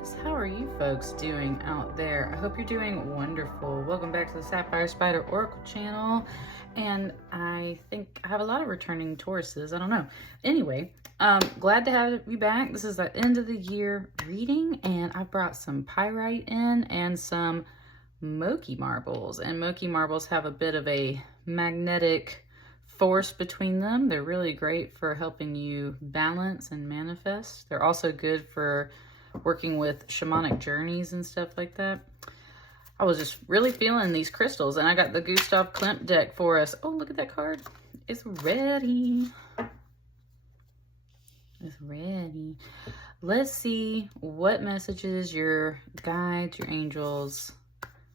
Taurus. How are you folks doing out there? I hope you're doing wonderful. Welcome back to the Sapphire Spider Oracle channel. And I think I have a lot of returning Tauruses. I don't know. Anyway, glad to have you back. This is the end of the year reading, and I brought some Pyrite in and some Coqui marbles. And Coqui marbles have a bit of a magnetic force between them. They're really great for helping you balance and manifest. They're also good for working with shamanic journeys and stuff like that. I was just really feeling these crystals, and I got the Gustav Klimt deck for us. Oh, look at that card. It's ready. It's ready. Let's see what messages your guides, your angels,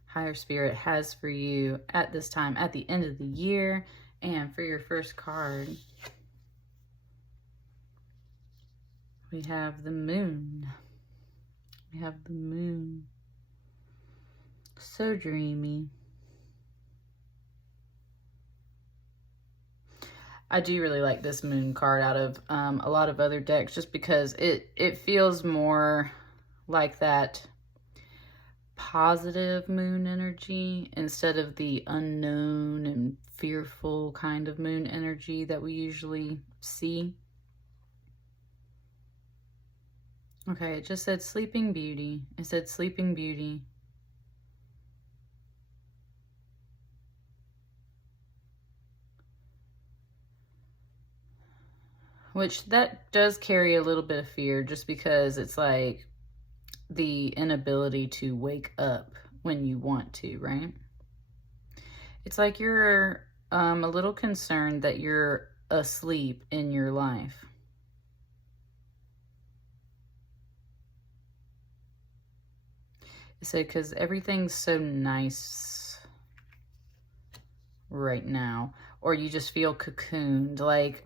higher spirit has for you at this time, at the end of the year. And for your first card, we have the moon. We have the moon. So dreamy. I do really like this moon card out of a lot of other decks, just because it feels more like that positive moon energy instead of the unknown and fearful kind of moon energy that we usually see. Okay, it just said Sleeping Beauty. It said Sleeping Beauty. Which that does carry a little bit of fear, just because it's like the inability to wake up when you want to, right? It's like you're a little concerned that you're asleep in your life. It said, because everything's so nice right now, or you just feel cocooned. Like,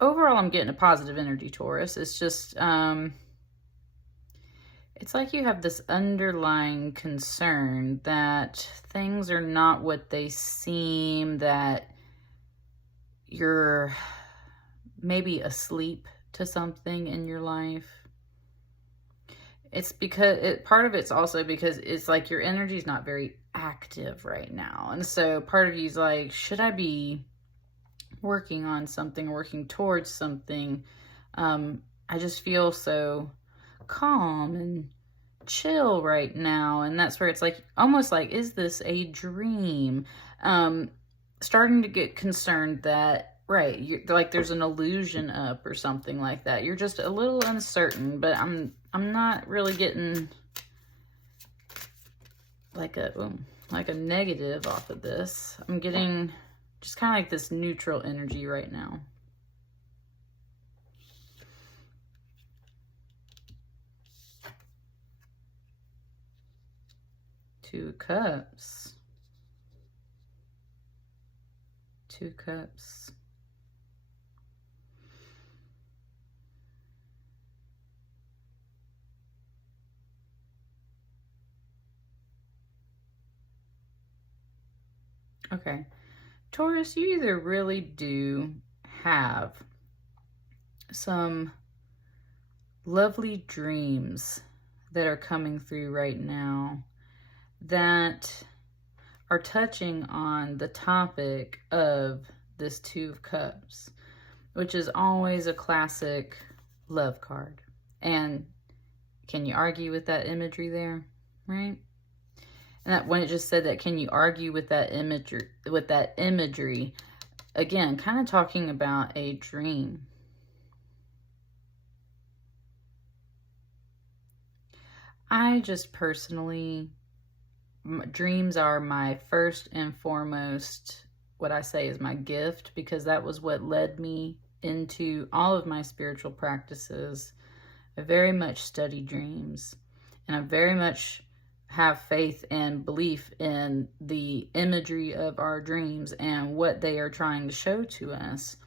overall, I'm getting a positive energy, Taurus. It's just, it's like you have this underlying concern that things are not what they seem, that you're maybe asleep to something in your life. It's because, part of it's also because it's like your energy is not very active right now. And so part of you's like, should I be working on something, working towards something? I just feel so calm and chill right now. And that's where it's like, almost like, is this a dream? Starting to get concerned that, right, you're like, there's an illusion up or something like that. You're just a little uncertain, but I'm not really getting like a negative off of this. I'm getting just kind of like this neutral energy right now. Two of Cups. Two Cups. Okay. Taurus, you either really do have some lovely dreams that are coming through right now that are touching on the topic of this Two of Cups, which is always a classic love card. And can you argue with that imagery there, right? And that when it just said that, can you argue with that imagery, again, kind of talking about a dream. I just personally, dreams are my first and foremost, what I say is my gift, because that was what led me into all of my spiritual practices. I very much study dreams, and I very much have faith and belief in the imagery of our dreams and what they are trying to show to us.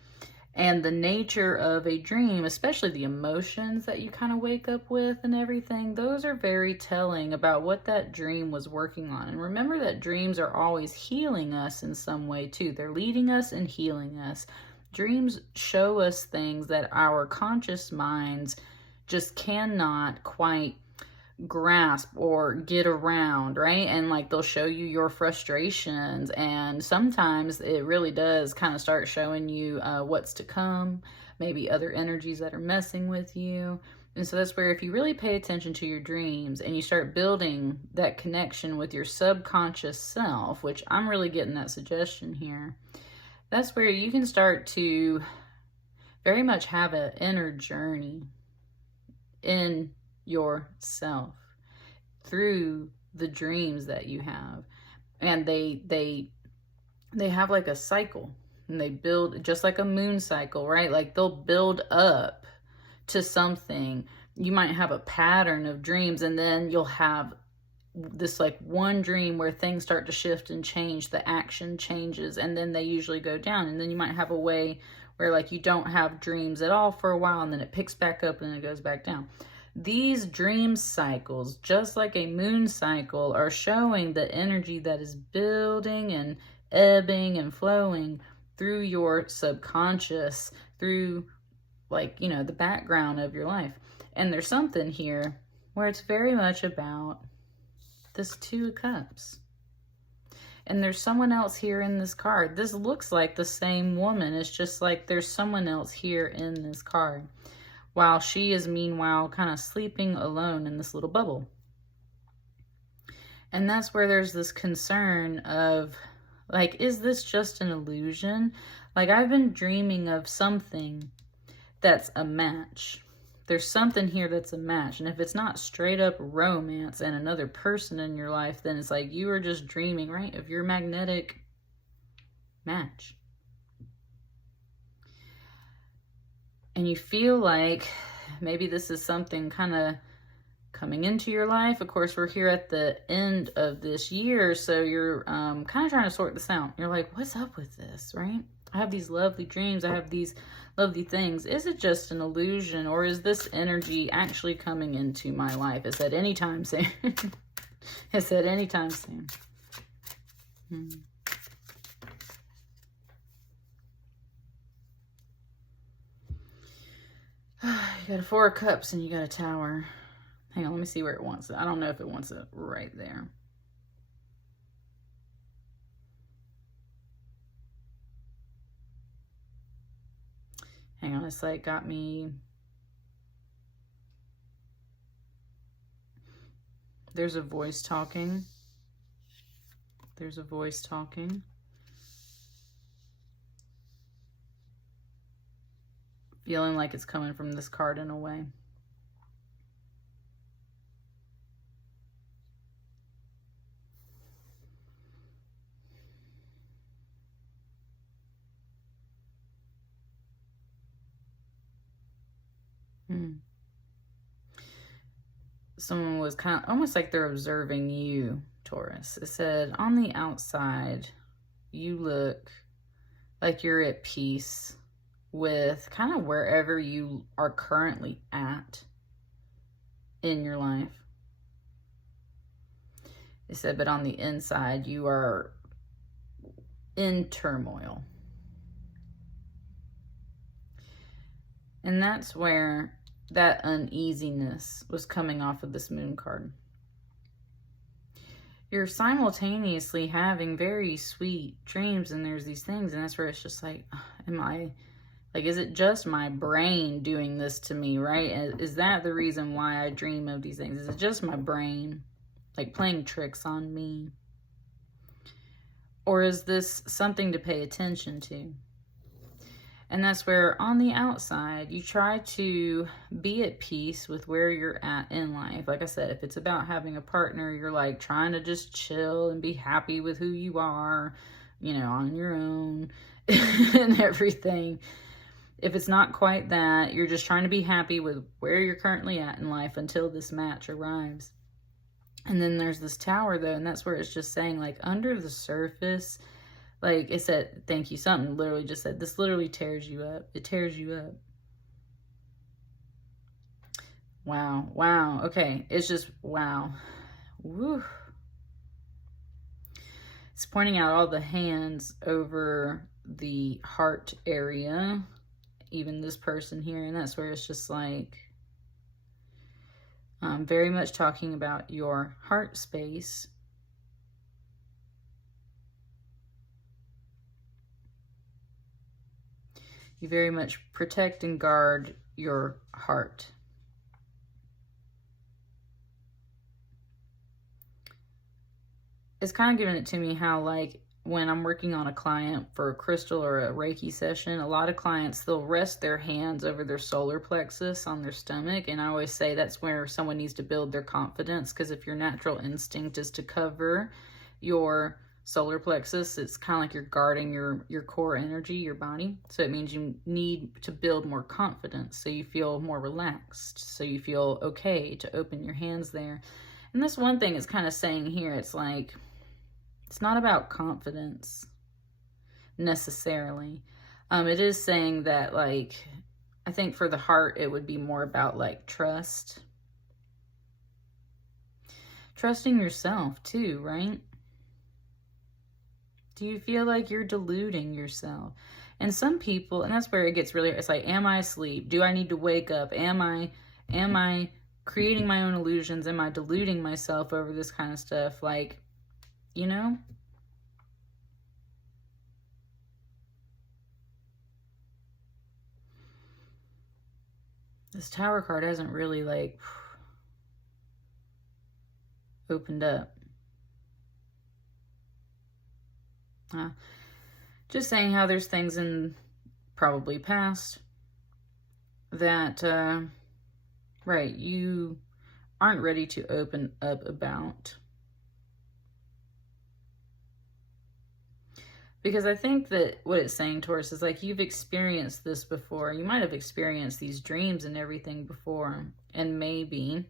And the nature of a dream, especially the emotions that you kind of wake up with and everything, those are very telling about what that dream was working on. And remember that dreams are always healing us in some way too. They're leading us and healing us. Dreams show us things that our conscious minds just cannot quite grasp or get around, right? And like they'll show you your frustrations, and sometimes it really does kind of start showing you what's to come, maybe other energies that are messing with you. And so that's where, if you really pay attention to your dreams and you start building that connection with your subconscious self, which I'm really getting that suggestion here, that's where you can start to very much have an inner journey in yourself through the dreams that you have. And they have like a cycle, and they build just like a moon cycle, right? Like they'll build up to something. You might have a pattern of dreams, and then you'll have this like one dream where things start to shift and change, the action changes, and then they usually go down. And then you might have a way where like you don't have dreams at all for a while, and then it picks back up and it goes back down. These dream cycles, just like a moon cycle, are showing the energy that is building and ebbing and flowing through your subconscious, through like, you know, the background of your life. And there's something here where it's very much about this Two of Cups. And there's someone else here in this card. This looks like the same woman. It's just like there's someone else here in this card, while she is meanwhile kind of sleeping alone in this little bubble. And that's where there's this concern of like, is this just an illusion? Like, I've been dreaming of something that's a match. There's something here that's a match. And if it's not straight up romance and another person in your life, then it's like you are just dreaming, right, of your magnetic match. And you feel like maybe this is something kind of coming into your life. Of course, we're here at the end of this year, so you're kind of trying to sort this out. You're like, what's up with this, right? I have these lovely dreams. I have these lovely things. Is it just an illusion, or is this energy actually coming into my life? It's at any time soon. It's at any time soon. You got a Four of Cups and you got a Tower. Hang on, let me see where it wants it. I don't know if it wants it right there. Hang on, it's like got me. There's a voice talking. There's a voice talking. Feeling like it's coming from this card in a way. Someone was kind of almost like they're observing you, Taurus. It said, on the outside, you look like you're at peace with kind of wherever you are currently at in your life. It said, but on the inside, you are in turmoil. And that's where that uneasiness was coming off of this moon card. You're simultaneously having very sweet dreams, and there's these things, and that's where it's just like, is it just my brain doing this to me, right? Is that the reason why I dream of these things? Is it just my brain, like, playing tricks on me? Or is this something to pay attention to? And that's where, on the outside, you try to be at peace with where you're at in life. Like I said, if it's about having a partner, you're like trying to just chill and be happy with who you are, you know, on your own and everything. If it's not quite that, you're just trying to be happy with where you're currently at in life until this match arrives. And then there's this Tower, though, and that's where it's just saying, like, under the surface, like it said, thank you, something literally just said, this literally tears you up. It tears you up. Wow. Wow. Okay. It's just, wow. Woo. It's pointing out all the hands over the heart area. Even this person here. And that's where it's just like, Very much talking about your heart space. You very much protect and guard your heart. It's kind of giving it to me how, like, when I'm working on a client for a crystal or a Reiki session, a lot of clients, they'll rest their hands over their solar plexus on their stomach. And I always say that's where someone needs to build their confidence, because if your natural instinct is to cover your solar plexus, it's kind of like you're guarding your core energy, your body. So it means you need to build more confidence, so you feel more relaxed, so you feel okay to open your hands there. And that's one thing it's kind of saying here. It's like, it's not about confidence necessarily. It is saying that, like, I think for the heart, it would be more about like trust. Trusting yourself too, right? Do you feel like you're deluding yourself? And some people, and that's where it gets really, it's like, am I asleep? Do I need to wake up? Am I creating my own illusions? Am I deluding myself over this kind of stuff? Like, you know? This Tower card hasn't really, like, opened up. Just saying how there's things in probably past that, right, you aren't ready to open up about. Because I think that what it's saying, Taurus, is like, you've experienced this before. You might have experienced these dreams and everything before. And maybe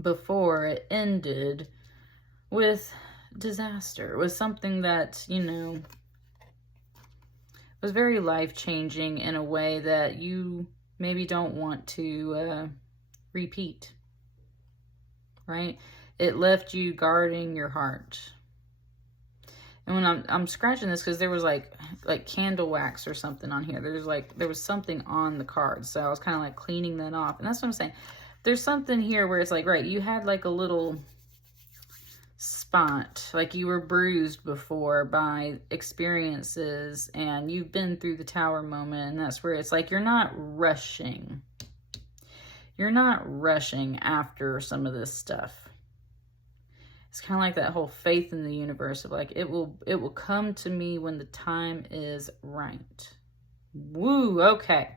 before it ended with disaster, with something that, you know, was very life-changing in a way that you maybe don't want to repeat, right? It left you guarding your heart. And when I'm scratching this, because there was like candle wax or something on here. There was something on the card. So I was kind of like cleaning that off. And that's what I'm saying. There's something here where it's like, right, you had like a little spot, like you were bruised before by experiences, and you've been through the Tower moment. And that's where it's like, you're not rushing. You're not rushing after some of this stuff. It's kind of like that whole faith in the universe of like, it will come to me when the time is right. Woo, okay.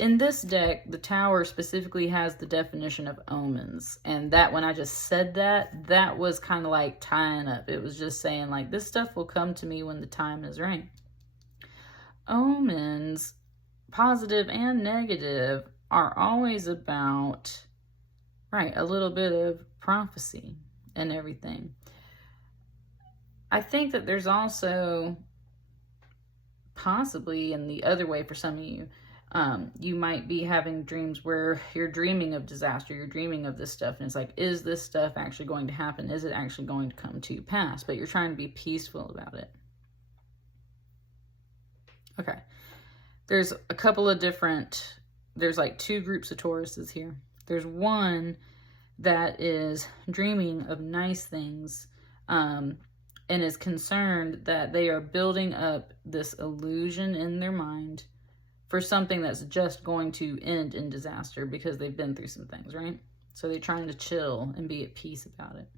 In this deck, the Tower specifically has the definition of omens. And that, when I just said that, that was kind of like tying up. It was just saying like, this stuff will come to me when the time is right. Omens, positive and negative, are always about, right, a little bit of prophecy and everything. I think that there's also possibly in the other way for some of you, you might be having dreams where you're dreaming of disaster, you're dreaming of this stuff, and it's like, is this stuff actually going to happen? Is it actually going to come to pass? But you're trying to be peaceful about it. Okay. There's a couple of different, there's like two groups of Tauruses here. There's one that is dreaming of nice things, and is concerned that they are building up this illusion in their mind for something that's just going to end in disaster because they've been through some things, right? So they're trying to chill and be at peace about it.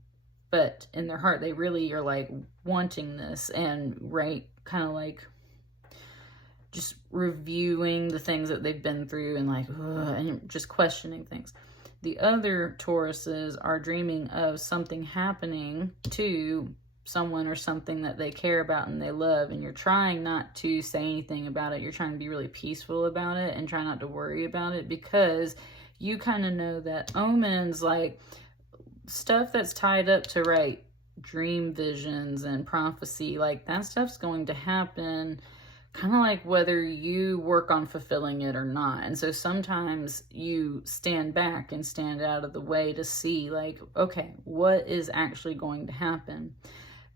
But in their heart, they really are like wanting this, and right, kind of like just reviewing the things that they've been through and like, and just questioning things. The other Tauruses are dreaming of something happening to someone or something that they care about and they love, and you're trying not to say anything about it. You're trying to be really peaceful about it and try not to worry about it, because you kind of know that omens, like stuff that's tied up to, right, dream visions and prophecy, like that stuff's going to happen, kind of like whether you work on fulfilling it or not. And so sometimes you stand back and stand out of the way to see like, okay, what is actually going to happen?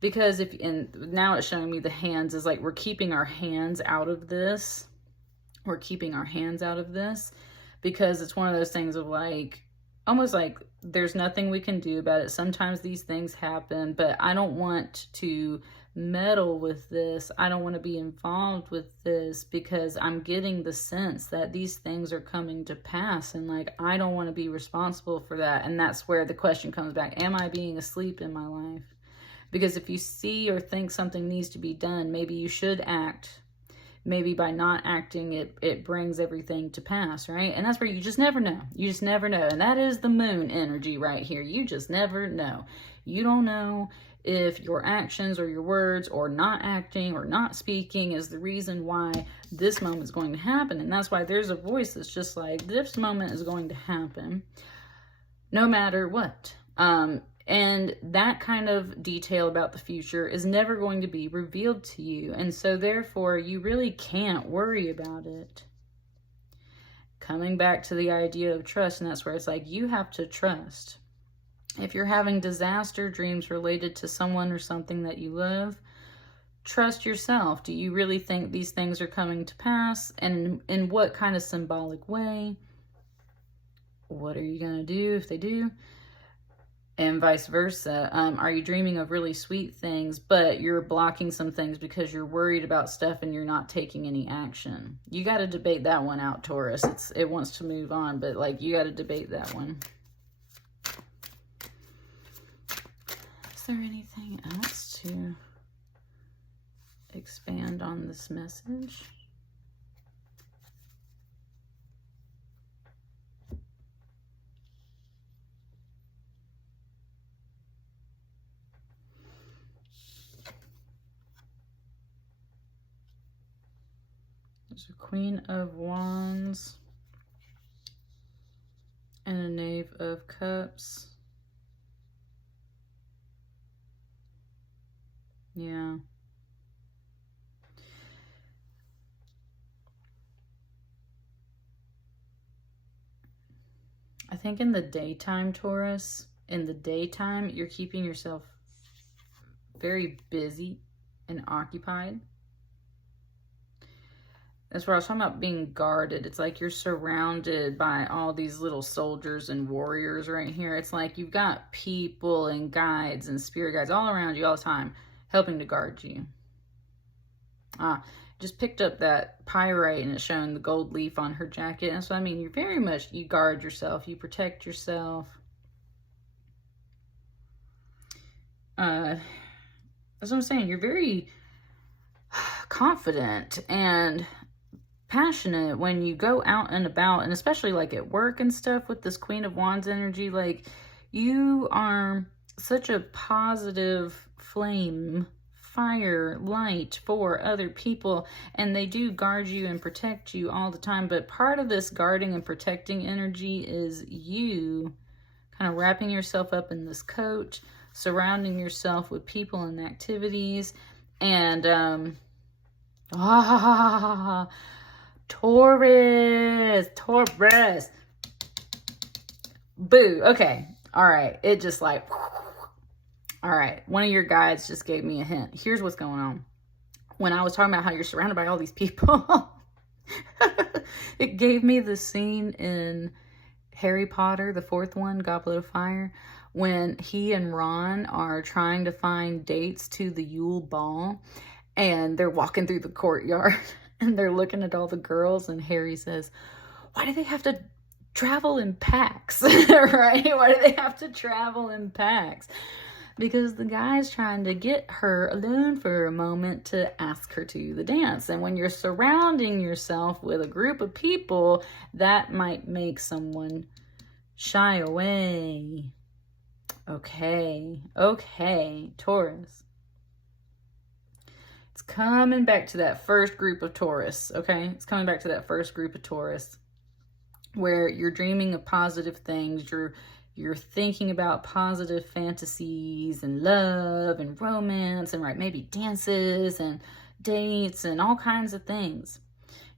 Because if, and now it's showing me the hands is like, we're keeping our hands out of this. We're keeping our hands out of this because it's one of those things of like, almost like there's nothing we can do about it. Sometimes these things happen, but I don't want to meddle with this. I don't want to be involved with this, because I'm getting the sense that these things are coming to pass, and like I don't want to be responsible for that. And that's where the question comes back: am I being asleep in my life? Because if you see or think something needs to be done, maybe you should act. Maybe by not acting, it brings everything to pass, right? And that's where you just never know. You just never know. And that is the moon energy right here. You just never know. You don't know if your actions or your words or not acting or not speaking is the reason why this moment is going to happen. And that's why there's a voice that's just like, this moment is going to happen no matter what. And that kind of detail about the future is never going to be revealed to you. And so therefore, you really can't worry about it. Coming back to the idea of trust, and that's where it's like, you have to trust. If you're having disaster dreams related to someone or something that you love, trust yourself. Do you really think these things are coming to pass? And in what kind of symbolic way? What are you going to do if they do? And vice versa. Are you dreaming of really sweet things, but you're blocking some things because you're worried about stuff and you're not taking any action? You got to debate that one out, Taurus. It wants to move on, but like you got to debate that one. Is there anything else to expand on this message? There's a Queen of Wands and a Knave of Cups. Yeah. I think in the daytime, Taurus, in the daytime, you're keeping yourself very busy and occupied. That's where I was talking about being guarded. It's like you're surrounded by all these little soldiers and warriors right here. It's like you've got people and guides and spirit guides all around you all the time, helping to guard you. Just picked up that Pyrite, and it's showing the gold leaf on her jacket. And so, I mean, you're very much, you guard yourself, you protect yourself. That's what I'm saying. You're very confident and passionate when you go out and about, and especially like at work and stuff with this Queen of Wands energy. Like, you are such a positive flame, fire, light for other people, and they do guard you and protect you all the time. But part of this guarding and protecting energy is you kind of wrapping yourself up in this coat, surrounding yourself with people and activities, and Taurus. Boo. Okay. All right. It just like, all right. One of your guides just gave me a hint. Here's what's going on. When I was talking about how you're surrounded by all these people, it gave me the scene in Harry Potter, the fourth one, Goblet of Fire, when he and Ron are trying to find dates to the Yule Ball, and they're walking through the courtyard. And they're looking at all the girls, and Harry says, why do they have to travel in packs? Right? Why do they have to travel in packs? Because the guy's trying to get her alone for a moment to ask her to the dance. And when you're surrounding yourself with a group of people, that might make someone shy away. Okay, Taurus. It's coming back to that first group of Taurus, okay? It's coming back to that first group of Taurus where you're dreaming of positive things, you're thinking about positive fantasies and love and romance and, right, maybe dances and dates and all kinds of things.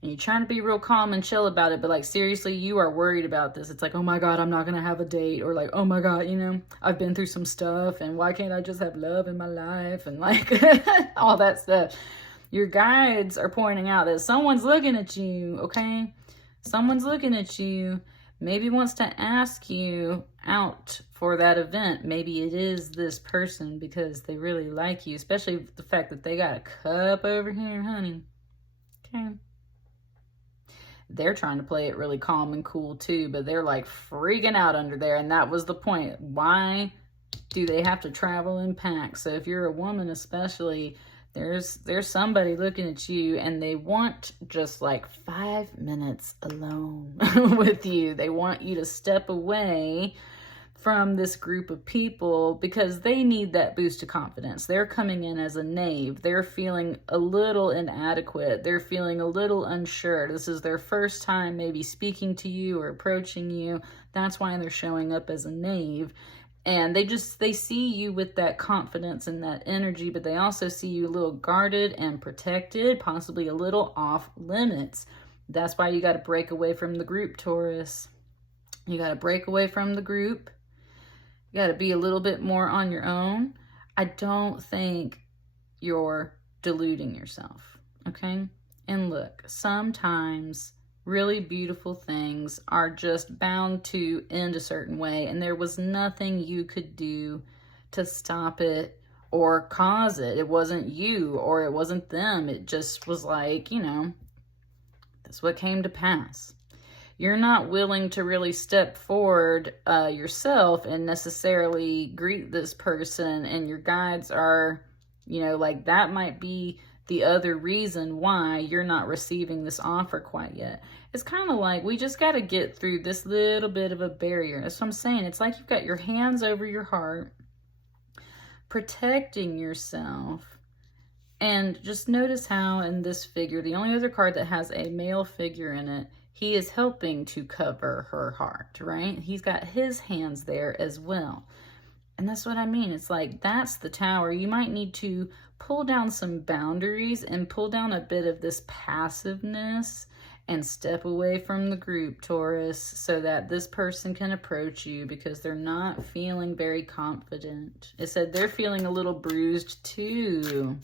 And you're trying to be real calm and chill about it, but like seriously, you are worried about this. It's like, oh my God, I'm not going to have a date, or like, oh my God, you know, I've been through some stuff, and why can't I just have love in my life, and like all that stuff. Your guides are pointing out that someone's looking at you, okay? Someone's looking at you, maybe wants to ask you out for that event. Maybe it is this person because they really like you, especially the fact that they got a cup over here, honey. Okay. They're trying to play it really calm and cool too, but they're like freaking out under there, and that was the point. Why do they have to travel in packs? So if you're a woman especially, there's somebody looking at you and they want just like 5 minutes alone with you. They want you to step away from this group of people because they need that boost of confidence. They're coming in as a knave. They're feeling a little inadequate. They're feeling a little unsure. This is their first time maybe speaking to you or approaching you. That's why they're showing up as a knave. And they see you with that confidence and that energy, but they also see you a little guarded and protected, possibly a little off limits. That's why you got to break away from the group, Taurus. You got to break away from the group. You got to be a little bit more on your own. I don't think you're deluding yourself, okay? And look, sometimes really beautiful things are just bound to end a certain way, and there was nothing you could do to stop it or cause it. It wasn't you or it wasn't them. It just was like, you know, that's what came to pass. You're not willing to really step forward yourself and necessarily greet this person, and your guides are, you know, like that might be the other reason why you're not receiving this offer quite yet. It's kind of like we just got to get through this little bit of a barrier. That's what I'm saying. It's like you've got your hands over your heart, protecting yourself. And just notice how in this figure, the only other card that has a male figure in it, he is helping to cover her heart, right? He's got his hands there as well. And that's what I mean. It's like, that's the Tower. You might need to pull down some boundaries and pull down a bit of this passiveness and step away from the group, Taurus, so that this person can approach you because they're not feeling very confident. It said they're feeling a little bruised too.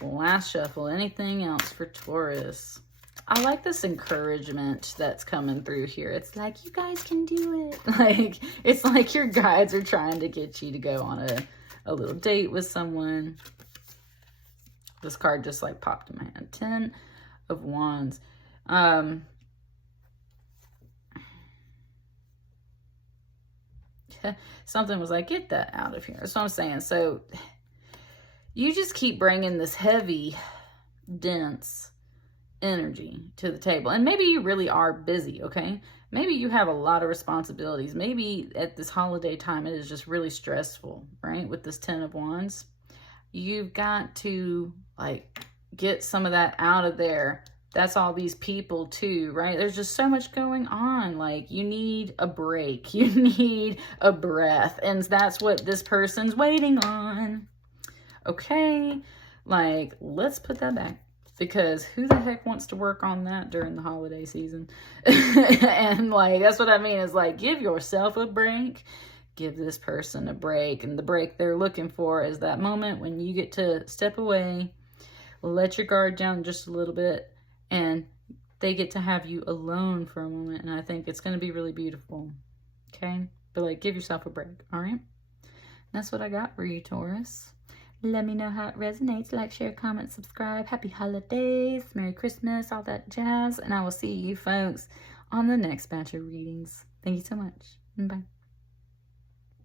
Last shuffle. Anything else for Taurus? I like this encouragement that's coming through here. It's like, you guys can do it. Like, it's like your guides are trying to get you to go on a little date with someone. This card just like popped in my hand. 10 of Wands. Something was like, get that out of here. That's what I'm saying. So you just keep bringing this heavy, dense energy to the table. And maybe you really are busy, okay? Maybe you have a lot of responsibilities. Maybe at this holiday time it is just really stressful, right? With this 10 of Wands. You've got to like get some of that out of there. That's all these people too, right? There's just so much going on. Like, you need a break. You need a breath. And that's what this person's waiting on. Okay? Like, let's put that back. Because who the heck wants to work on that during the holiday season? And like, that's what I mean is like, give yourself a break. Give this person a break. And the break they're looking for is that moment when you get to step away, let your guard down just a little bit, and they get to have you alone for a moment. And I think it's going to be really beautiful. Okay? But like, give yourself a break. All right? That's what I got for you, Taurus. Let me know how it resonates. Like, share, comment, subscribe. Happy holidays. Merry Christmas. All that jazz. And I will see you folks on the next batch of readings. Thank you so much. Bye.